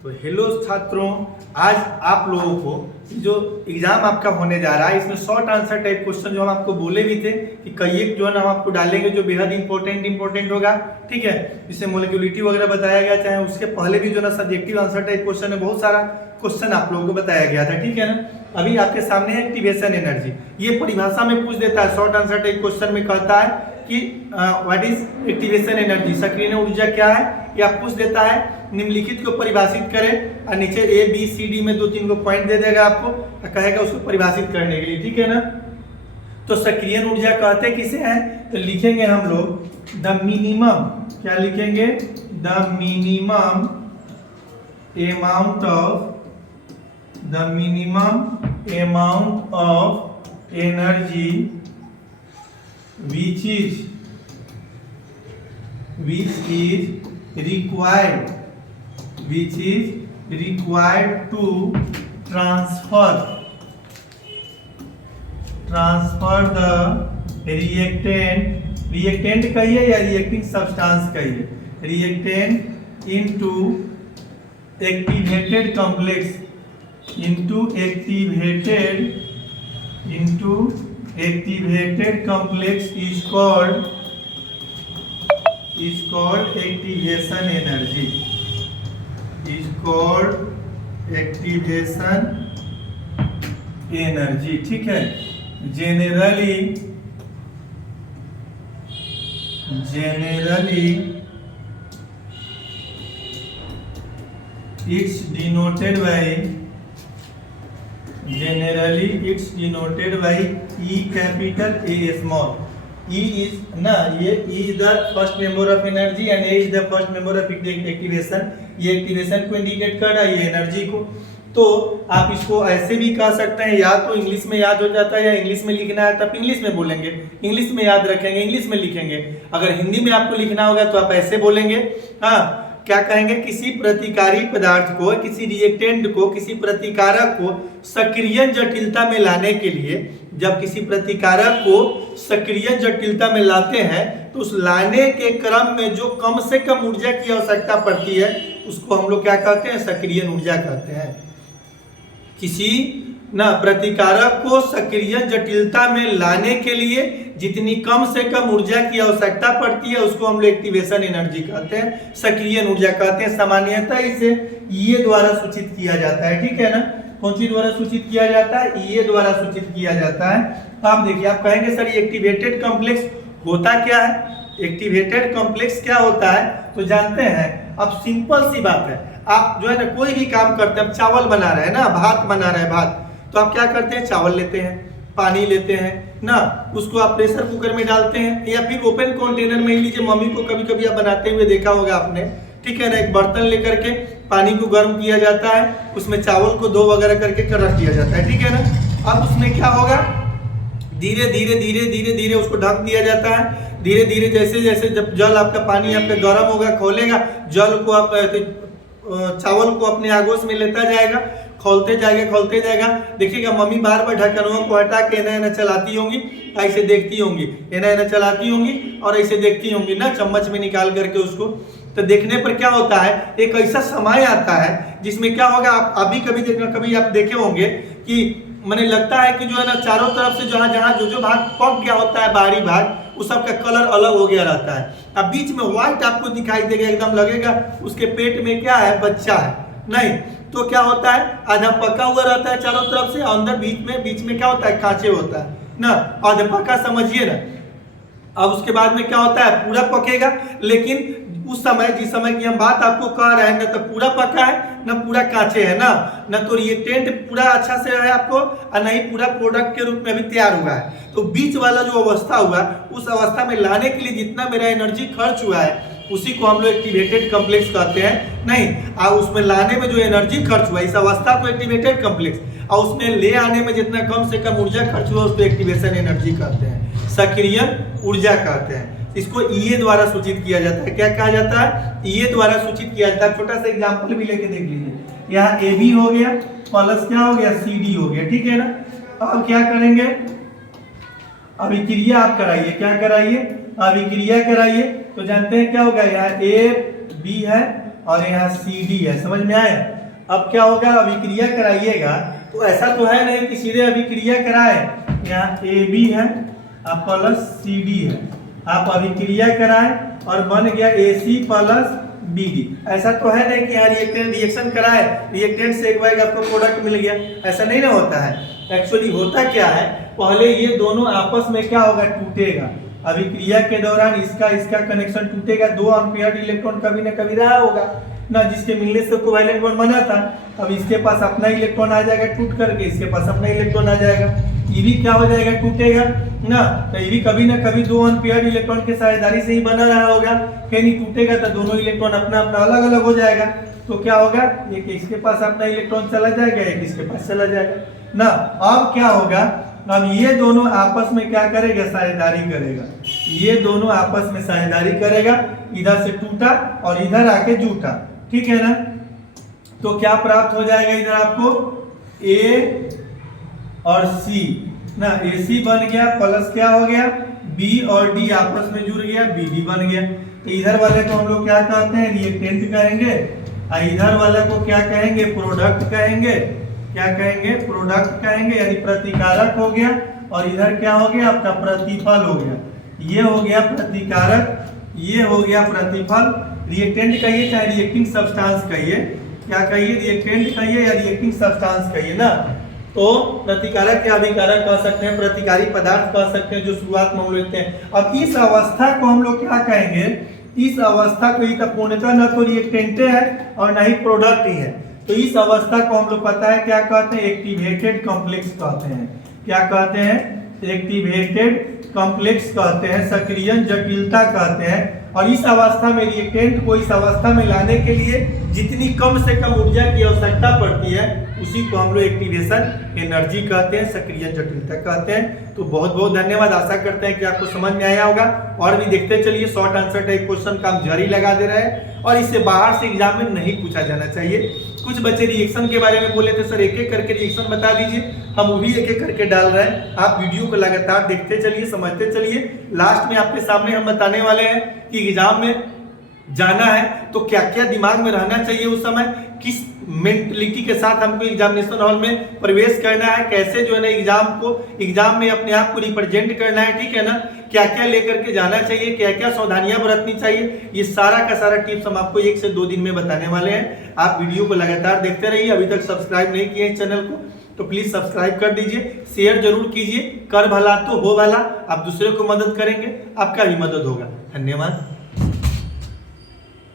तो हेलो छात्रों, आज आप लोगों को जो एग्जाम आपका होने जा रहा है इसमें शॉर्ट आंसर टाइप क्वेश्चन जो हम आपको बोले भी थे कि कई एक जो है ना हम आपको डालेंगे जो बेहद इंपॉर्टेंट होगा। ठीक है, इसमें मोलिक्युलरिटी वगैरह बताया गया, चाहे उसके पहले भी जो ना सब्जेक्टिव आंसर टाइप क्वेश्चन है, बहुत सारा क्वेश्चन आप लोगों को बताया गया था। ठीक है ना, अभी आपके सामने है एक्टिवेशन एनर्जी। ये परिभाषा में पूछ देता है, शॉर्ट आंसर टाइप क्वेश्चन में कहता है कि व्हाट इज एक्टिवेशन एनर्जी, सक्रिय ऊर्जा क्या है, या पूछ देता है निम्नलिखित को परिभाषित करें और नीचे ए बी सी डी में 2-3 को पॉइंट दे देगा आपको और कहेगा उसको परिभाषित करने के लिए। ठीक है ना, तो सक्रिय ऊर्जा कहते किसे हैं, तो लिखेंगे हम लोग द मिनिमम, क्या लिखेंगे, the minimum amount of energy which is required to transfer the reactant कहिए या reacting substance कहिए, reactant into activated complex is called activation energy, ठीक है। generally it's denoted by E capital A small. E is ना, ये E is the first member of energy and A is the first member of activation. ये activation को indicate कर रहा है, ये एनर्जी को। तो आप इसको ऐसे भी कह सकते हैं, या तो इंग्लिश में याद हो जाता है या इंग्लिश में लिखना है तो आप इंग्लिश में बोलेंगे, इंग्लिश में याद रखेंगे, इंग्लिश में लिखेंगे। अगर हिंदी में आपको लिखना होगा तो आप ऐसे बोलेंगे, हाँ क्या कहेंगे, किसी प्रतिकारी पदार्थ को, किसी रिएक्टेंट को, किसी प्रतिकारक को सक्रिय जटिलता में लाने के लिए, जब किसी प्रतिकारक को सक्रिय जटिलता में लाते हैं तो उस लाने के क्रम में जो कम से कम ऊर्जा की आवश्यकता पड़ती है उसको हम लोग क्या कहते हैं, सक्रिय ऊर्जा कहते हैं। किसी ना प्रतिकारक को सक्रिय जटिलता में लाने के लिए जितनी कम से कम ऊर्जा की आवश्यकता पड़ती है उसको हम लोग एक्टिवेशन एनर्जी कहते हैं, सक्रिय ऊर्जा कहते हैं। सामान्यतः इसे ये द्वारा सूचित किया जाता है। ठीक है ना, कौन सी द्वारा सूचित किया जाता है, ये द्वारा सूचित किया जाता है। आप देखिए, आप कहेंगे सर एक्टिवेटेड कॉम्प्लेक्स होता क्या है, एक्टिवेटेड कॉम्प्लेक्स क्या होता है, तो जानते हैं। अब सिंपल सी बात है, आप जो है ना कोई भी काम करते हैं, आप चावल बना रहे हैं ना, भात बना रहे हैं, भात, तो आप क्या करते हैं, चावल लेते हैं, पानी लेते हैं ना, उसको आप प्रेशर कुकर में डालते हैं या फिर ओपन कंटेनर में। लीजिए, मम्मी को कभी कभी आप बनाते हुए देखा होगा आपने, ठीक है ना, एक बर्तन लेकर के पानी को गर्म किया जाता है, उसमें चावल को धो वगैरह करके रख दिया जाता है। ठीक है ना, अब उसमें क्या होगा, धीरे धीरे उसको ढक दिया जाता है। धीरे धीरे जैसे जब जल आपका, पानी आपका गर्म होगा, खोलेगा, जल को आप चावल को अपने आगोश में लेता जाएगा, खोलते जाएगा। देखिएगा मम्मी बार बार ढक्कनों को हटा के एना चलाती होंगी, ऐसे देखती होंगी, एना चलाती होंगी और ऐसे देखती होंगी ना, चम्मच में निकाल करके उसको। तो देखने पर क्या होता है, एक ऐसा समय आता है जिसमें क्या होगा, आप अभी कभी आप देखे होंगे कि मैंने लगता है कि जो है ना चारों तरफ से जहाँ जो भाग पक गया होता है, बाहरी भाग, उस सबका कलर अलग हो गया रहता है। अब बीच में व्हाइट आपको दिखाई देगा, एकदम लगेगा उसके पेट में क्या है, बच्चा है। नहीं तो क्या होता है, आधा पका हुआ रहता है चारों तरफ से, अंदर बीच में क्या होता है, कांचे होता है ना, आधा पका समझिए ना। अब उसके बाद में क्या होता है, पूरा पकेगा, लेकिन उस समय, जिस समय की हम बात आपको कह रहे हैं, ना तो पूरा पका है ना पूरा कांचे है ना तो रिएक्टेंट पूरा अच्छा से है आपको, और नहीं पूरा प्रोडक्ट के रूप में अभी तैयार हुआ है। तो बीच वाला जो अवस्था हुआ, उस अवस्था में लाने के लिए जितना मेरा एनर्जी खर्च हुआ है उसी को हम लोग एक्टिवेटेड कॉम्प्लेक्स कहते हैं। नहीं, और उसमें लाने में जो एनर्जी खर्च हुआ, इस अवस्था को एक्टिवेटेड कॉम्प्लेक्स, और उसमें ले आने में जितना कम से कम ऊर्जा खर्च हुआ उसको एक्टिवेशन एनर्जी कहते हैं, सक्रिय ऊर्जा कहते हैं। इसको ईए द्वारा सूचित किया जाता है। क्या कहा जाता है, ईए द्वारा सूचित किया जाता है। छोटा सा एग्जांपल भी लेके देख लीजिए, यहाँ ए बी हो गया प्लस क्या हो गया, सी डी हो गया। ठीक है ना, अब क्या करेंगे, अभिक्रिया आप कराइए, क्या कराइए, अभिक्रिया कराइए। तो जानते हैं क्या होगा, यहाँ ए बी है और यहाँ CD है। समझ में आया? अब क्या होगा, अभिक्रिया कराइएगा तो ऐसा तो है नहीं कि सीधे अभिक्रिया कराए, यहाँ AB है अब प्लस CD है, आप अभिक्रिया कराए और बन गया AC प्लस BD। ऐसा तो है नहीं कि यहाँ रिएक्शन कराए, रिएक्टेंट से एक बार आपको प्रोडक्ट मिल गया, ऐसा नहीं ना होता है। एक्चुअली होता क्या है, पहले ये दोनों आपस में क्या होगा, टूटेगा। अभिक्रिया के दौरान इसका कनेक्शन टूटेगा, 2 अनपेयर्ड इलेक्ट्रॉन कभी ना कभी रहा होगा ना, जिसके मिलने से कोवैलेंट बॉन्ड बना था। अब इसके पास अपना इलेक्ट्रॉन आ जाएगा टूट करके, इसके पास अपना इलेक्ट्रॉन आ जाएगा, ये भी क्या हो जाएगा, टूटेगा ना। तो ये भी कभी ना कभी 2 अनपेयर्ड इलेक्ट्रॉन के साझेदारी से ही बना रहा होगा, फिर नहीं टूटेगा तो दोनों इलेक्ट्रॉन अपना अपना अलग अलग हो जाएगा। तो क्या होगा, एक इसके पास अपना इलेक्ट्रॉन चला जाएगा, एक इसके पास चला जाएगा ना। अब क्या होगा, अब ये दोनों आपस में क्या करेगा, साझेदारी करेगा। ये दोनों आपस में साझेदारी करेगा, इधर से टूटा और इधर आके जुटा, ठीक है ना। तो क्या प्राप्त हो जाएगा, इधर आपको A और C ना, AC बन गया प्लस क्या हो गया, B और D आपस में जुड़ गया, BD बन गया। तो इधर वाले को हम लोग क्या कहते हैं, रिएक्टेंट कहेंगे, और इधर वाले को क्या कहेंगे, प्रोडक्ट कहेंगे। क्या कहेंगे, प्रोडक्ट कहेंगे, यानी प्रतिकारक हो गया। और इधर क्या हो गया, आपका प्रतिफल हो गया। ये हो गया प्रतिकारक, ये हो गया प्रतिफल। रिएक्टेंट कहिए चाहे रिएक्टिंग सब्सटेंस कहिए, क्या कहिए, रिएक्टेंट कहिए या रिएक्टिंग सब्सटेंस कहिए ना। तो प्रतिकारक या अभिकारक कह सकते हैं, प्रतिकारी पदार्थ कह सकते हैं, जो शुरुआत में हम लेते हैं। अब इस अवस्था को हम लोग क्या कहेंगे, इस अवस्था को ही तो पूर्णतः न तो रिएक्टेंट है और न ही प्रोडक्ट ही है। तो इस अवस्था को हम लोग पता है क्या कहते हैं, एक्टिवेटेड कॉम्प्लेक्स कहते हैं। क्या कहते हैं, एक्टिवेटेड कॉम्प्लेक्स कहते हैं, सक्रियण जटिलता कहते हैं। और इस अवस्था में रिएक्टेंट को इस अवस्था में लाने के लिए जितनी कम से कम ऊर्जा की आवश्यकता पड़ती है, उसी को हम लोग एक्टिवेशन एनर्जी कहते हैं, सक्रियण जटिलता कहते हैं। तो बहुत बहुत धन्यवाद, आशा करते हैं कि आपको समझ में आया होगा। और भी देखते चलिए, शॉर्ट आंसर टाइप क्वेश्चन का हम जारी लगा दे रहे हैं, और इससे बाहर से एग्जाम में नहीं पूछा जाना चाहिए। कुछ बच्चे रिएक्शन के बारे में बोले थे, सर एक एक करके रिएक्शन बता दीजिए, हम वो भी एक एक करके डाल रहे हैं। आप वीडियो को लगातार देखते चलिए, समझते चलिए। लास्ट में आपके सामने हम बताने वाले हैं कि एग्जाम में जाना है तो क्या क्या दिमाग में रहना चाहिए उस समय, किस मेंटलिटी के साथ हमको एग्जामिनेशन हॉल में प्रवेश करना है, कैसे जो है ना एग्जाम में अपने आप को रिप्रेजेंट करना है, ठीक है ना। क्या क्या लेकर के जाना चाहिए, क्या क्या सावधानियां बरतनी चाहिए, ये सारा का सारा टिप्स हम आपको 1 से 2 दिन में बताने वाले हैं। आप वीडियो को लगातार देखते रहिए। अभी तक सब्सक्राइब नहीं किए इस चैनल को तो प्लीज सब्सक्राइब कर दीजिए, शेयर जरूर कीजिए। कर भला तो हो भला, आप दूसरे को मदद करेंगे, आपका भी मदद होगा। धन्यवाद।